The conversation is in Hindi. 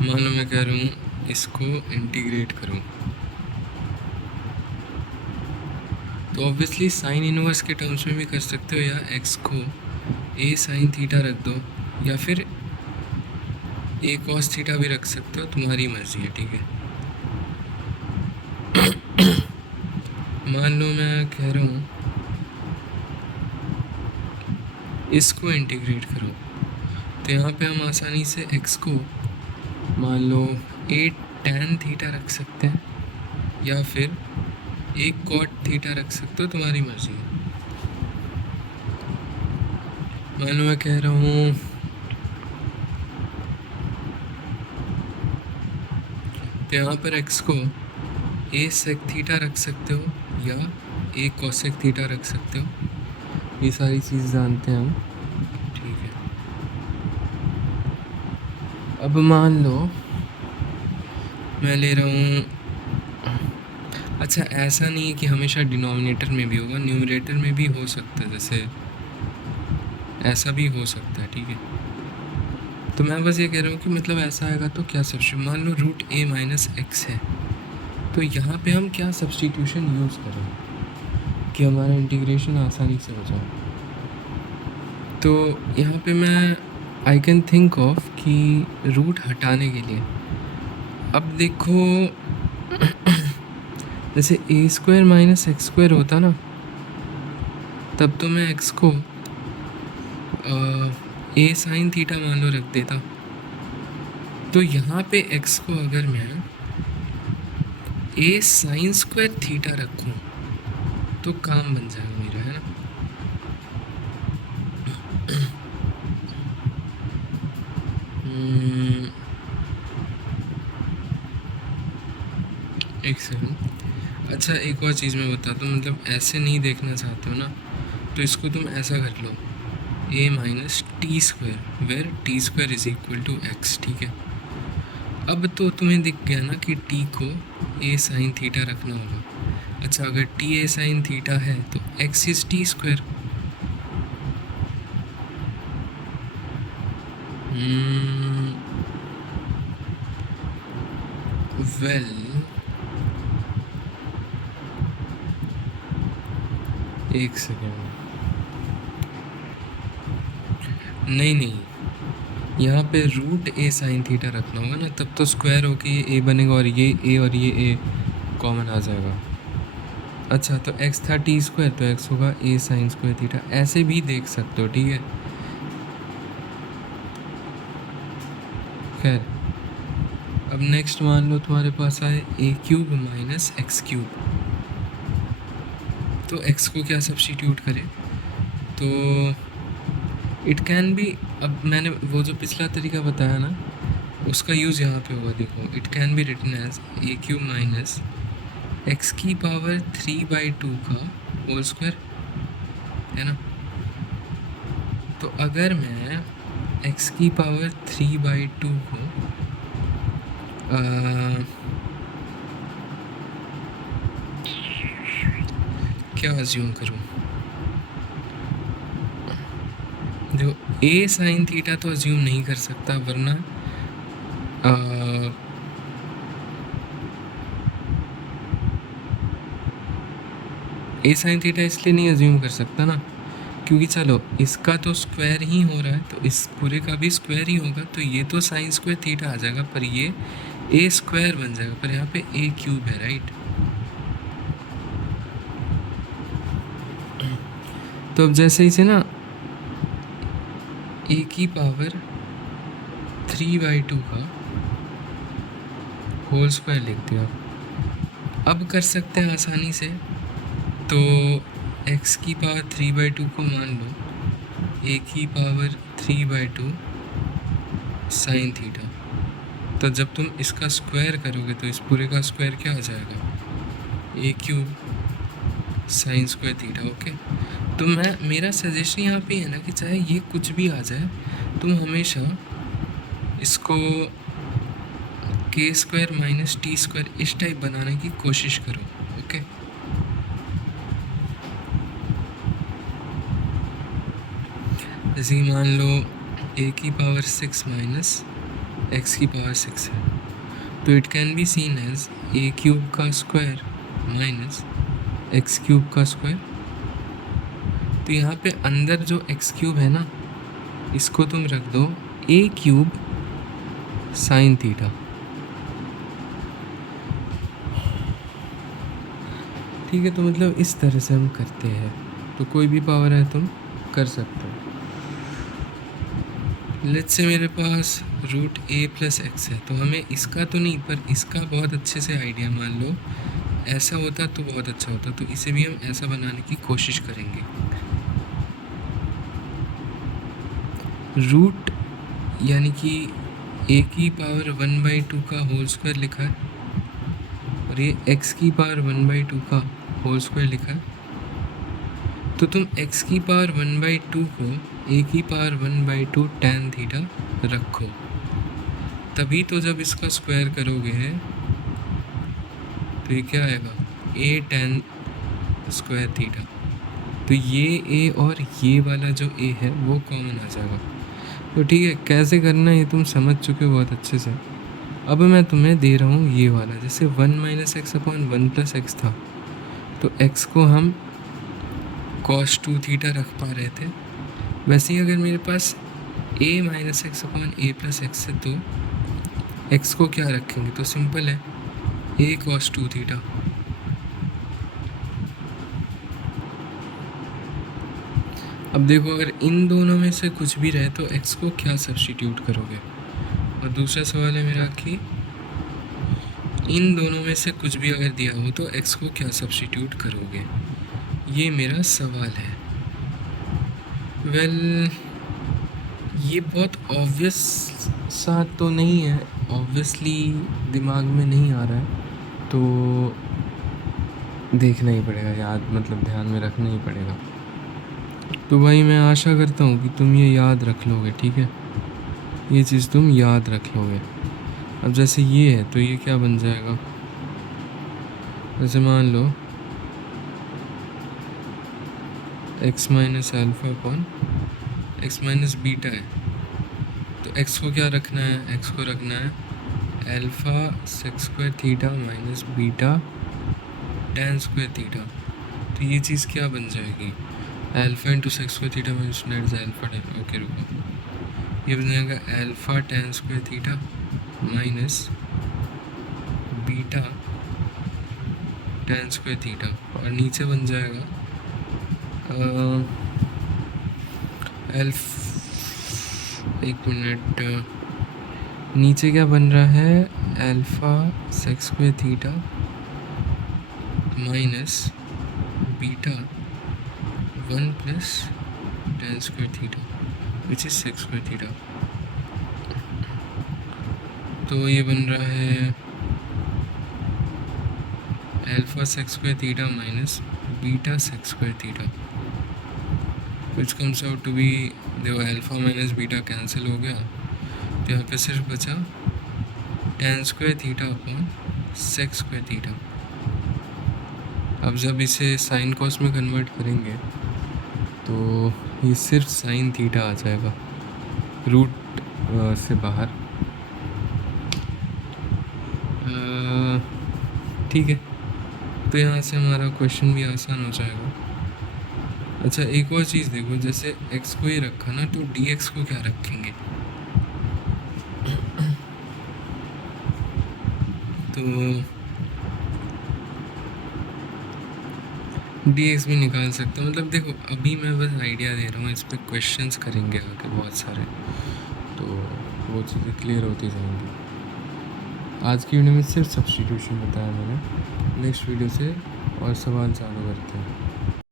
मान लो मैं कह रहा हूँ इसको इंटीग्रेट करूँ, तो ऑब्वियसली साइन इनवर्स के टर्म्स में भी कर सकते हो, या एक्स को ए साइन थीटा रख दो, या फिर ए कॉस थीटा भी रख सकते हो, तुम्हारी मर्जी है, ठीक है। मान लो मैं कह रहा हूँ इसको इंटीग्रेट करो, तो यहाँ पे हम आसानी से x को मान लो a tan थीटा रख सकते हैं, या फिर a cot थीटा रख सकते हो, तुम्हारी मर्जी है। मान लो मैं कह रहा हूँ तो यहाँ पर x को a sec थीटा रख सकते हो, या a cosec थीटा रख सकते हो, ये सारी चीज़ जानते हैं हम, ठीक है। अब मान लो मैं ले रहा हूँ, अच्छा ऐसा नहीं है कि हमेशा डिनोमिनेटर में भी होगा, न्यूमरेटर में भी हो सकता है, जैसे ऐसा भी हो सकता है, ठीक है। तो मैं बस ये कह रहा हूँ कि मतलब ऐसा आएगा तो क्या सब्स्टिट्यूट, मान लो रूट a माइनस एक्स है, तो यहाँ पे हम क्या सब्स्टिट्यूशन यूज़ करें कि हमारा इंटीग्रेशन आसानी से हो जाए। तो यहाँ पे मैं आई कैन थिंक ऑफ कि रूट हटाने के लिए, अब देखो जैसे a square minus x square होता ना, तब तो मैं x को a साइन थीटा मान लो रख देता। तो यहाँ पे x को अगर मैं a साइन स्क्वायर थीटा रखूँ तो काम बन जाएगा मेरा, है ना। एक सेकंड, अच्छा एक और चीज़ मैं बताता हूँ, मतलब ऐसे नहीं देखना चाहते हो ना, तो इसको तुम ऐसा कर लो a minus t square, where t square is equal to x, ठीक है। अब तो तुम्हें दिख गया ना कि t को a साइन थीटा रखना होगा। अच्छा अगर t a साइन थीटा है तो x is T square. Well एक सेकेंड, नहीं यहाँ पे रूट a साइन थीटा रखना होगा ना, तब तो स्क्वायर होके ये a बनेगा और ये a कॉमन आ जाएगा। अच्छा तो x था टी स्क्वायर, तो x होगा a साइन स्क्वायर थीटा, ऐसे भी देख सकते हो, ठीक है। खैर अब नेक्स्ट मान लो तुम्हारे पास आए a cube minus x cube, तो x को क्या सब्स्टिट्यूट करें, तो इट कैन बी, अब मैंने वो जो पिछला तरीका बताया ना उसका यूज़ यहाँ पे होगा, देखो it can be written as a cube minus x की पावर 3/2 का होल स्क्वायर, है ना। तो अगर मैं x की पावर 3/2 को क्या अज्यूम करूँ, देखो a साइन थीटा तो अज्यूम नहीं कर सकता, वरना a साइन थीटा इसलिए नहीं अज्यूम कर सकता ना, क्योंकि चलो इसका तो स्क्वायर ही हो रहा है, तो इस पूरे का भी स्क्वायर ही होगा, तो ये तो साइन स्क्वायर थीटा आ जाएगा, पर ये a स्क्वायर बन जाएगा, पर यहाँ पे a क्यूब है, राइट। तो अब जैसे इसे ना a की पावर 3/2 का होल स्क्वायर लिख दिया, अब कर सकते हैं आसानी से, तो x की पावर 3/2 को मान लो a की पावर 3/2 साइन थीटा, तो जब तुम इसका स्क्वायर करोगे तो इस पूरे का स्क्वायर क्या हो जाएगा, a cube sine square theta, okay. तो मेरा सजेशन यहाँ पे है ना कि चाहे ये कुछ भी आ जाए, तुम हमेशा इसको k square minus t square इस टाइप बनाने की कोशिश करो, ओके। जैसे मान लो ए की पावर 6 माइनस एक्स की पावर 6 है, तो it can be seen as a cube का स्क्वायर माइनस एक्स क्यूब का स्क्वायर। तो यहाँ पे अंदर जो एक्स क्यूब है ना, इसको तुम रख दो ए क्यूब साइन थीटा। ठीक है, तो मतलब इस तरह से हम करते हैं, तो कोई भी पावर है तुम कर सकते हो। लेट्स से मेरे पास रूट ए प्लस एक्स है, तो हमें इसका तो नहीं पर इसका बहुत अच्छे से आइडिया, मान लो ऐसा होता तो बहुत अच्छा होता, तो इसे भी हम ऐसा बनाने की कोशिश करेंगे। रूट यानी कि ए की पावर 1/2 का होल स्क्वायर लिखा है और ये एक्स की पावर 1/2 का होल स्क्वायर लिखा है, तो तुम x की पावर 1/2 को a की पावर 1/2 tan थीटा रखो, तभी तो जब इसका स्क्वायर करोगे तो ये क्या आएगा, a tan स्क्वायर थीटा। तो ये a और ये वाला जो a है वो कॉमन आ जाएगा। तो ठीक है, कैसे करना ये तुम समझ चुके हो बहुत अच्छे से। अब मैं तुम्हें दे रहा हूँ ये वाला, जैसे 1 - x/1 + x था, तो x को हम cos 2 थीटा रख पा रहे थे। वैसे ही अगर मेरे पास a - x/a + x है, तो x को क्या रखेंगे, तो सिंपल है a cos 2 थीटा। अब देखो, अगर इन दोनों में से कुछ भी रहे तो x को क्या सब्स्टिट्यूट करोगे। और दूसरा सवाल है मेरा कि इन दोनों में से कुछ भी अगर दिया हो तो x को क्या सब्स्टिट्यूट करोगे, ये मेरा सवाल है। वेल, ये बहुत ऑब्वियस सा तो नहीं है, ऑब्वियसली दिमाग में नहीं आ रहा है, तो देखना ही पड़ेगा, याद मतलब ध्यान में रखना ही पड़ेगा। तो भाई मैं आशा करता हूँ कि तुम ये याद रख लोगे, ठीक है, ये चीज़ तुम याद रख लोगे। अब जैसे ये है तो ये क्या बन जाएगा, जैसे मान लो x - α/x - बीटा है, तो x को क्या रखना है, x को रखना है alpha sec² theta minus beta tan² theta. तो ये चीज़ क्या बन जाएगी, alpha × sec² theta minus alpha tan। Okay रुको, ये बन जाएगा alpha tan² theta minus beta tan² theta, और नीचे बन जाएगा एक मिनट, नीचे क्या बन रहा है, alpha sec² theta minus beta 1 + tan² theta which is sec² theta. तो ये बन रहा है alpha sec² theta minus beta sec² theta, which comes out to be, देखो अल्फा माइनस बीटा कैंसिल हो गया, तो यहाँ पे सिर्फ बचा tan² theta upon sec² theta. अब जब इसे साइन कॉस में कन्वर्ट करेंगे तो ये सिर्फ साइन थीटा आ जाएगा रूट से बाहर। ठीक है, तो यहाँ से हमारा क्वेश्चन भी आसान हो जाएगा। अच्छा, एक और चीज़ देखो, जैसे x को ही रखा ना, तो dx को क्या रखेंगे, तो dx भी निकाल सकते हो। मतलब देखो, अभी मैं बस आइडिया दे रहा हूँ, इस पर क्वेश्चंस करेंगे आगे बहुत सारे, तो वो चीज़ें क्लियर होती जाएंगी। आज की वीडियो में सिर्फ सब्स्टिट्यूशन बताया मैंने, नेक्स्ट वीडियो से और सवाल चालू करते हैं।